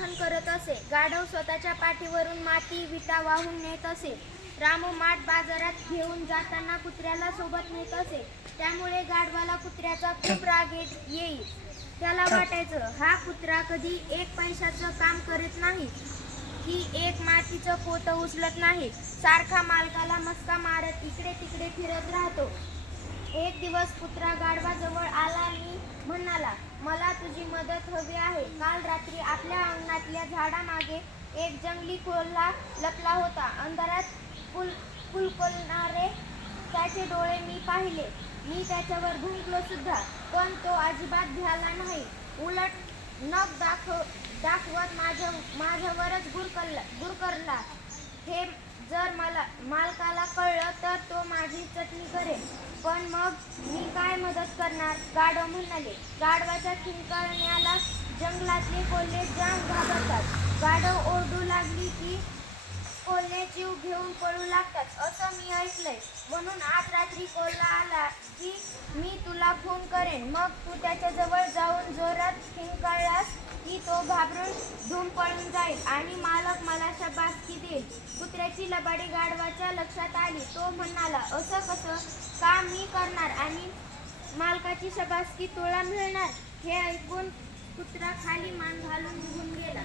राखण करत असे. गाढव स्वतःच्या पाठीवरून माती विटा वाहून नेत असे. रामू माठ बाजारात घेऊन जाताना कुत्र्याला सोबत नेत असे. त्यामुळे गाढवाला कुत्र्याचा खूप राग येई. त्याला वाटायचं, हा कुत्रा कधी एक पैशाचं काम करत नाही की एक मातीचं पोतं उचलत नाही. सारखा मालकाला मस्का मारत इकडे तिकडे फिरत राहतो. एक दिवस कुत्रा गाढवाजवळ आला आणि म्हणाला, मला तुझी मदत हवी आहे. काल रात्री आपल्या अंगणातल्या झाडामागे एक जंगली कोल्हा लपला होता. अंधारात फुलकणारे त्याचे डोळे मी पाहिले. मी त्याच्यावर भुंकलो सुद्धा, पण तो अजिबात भ्याला नाही. उलट नख दाखवत माझ्यावरच गुरकरला. हे जर मालकाला कळलं तर तो माझी चटणी करेल. पण मग मी काय मदत करणार? गाढव म्हणाले. गाढवाच्या किंकाळण्याला जंगलातले कोल्हे जाम घाबरतात. गाढव ओरडू लागली की कोल्हे जीव घेऊन पळू लागतात असं मी ऐकलंय. म्हणून आज रात्री कोल्हा आला की मी तुला खून करेन. मग तू त्याच्याजवळ जाऊन जोरात किंकाळलास की तो घाबरून धूम पळून जाईल आणि मालक मला शाबासकी देईल. कुत्र्याची लबाडी गाढवाच्या लक्षात आली. तो म्हणाला, असं कसं? का मी करणार आणि मालकाची शाबासकी तुला मिळणार? हे ऐकून कुत्रा खाली मान घालून निघून गेला.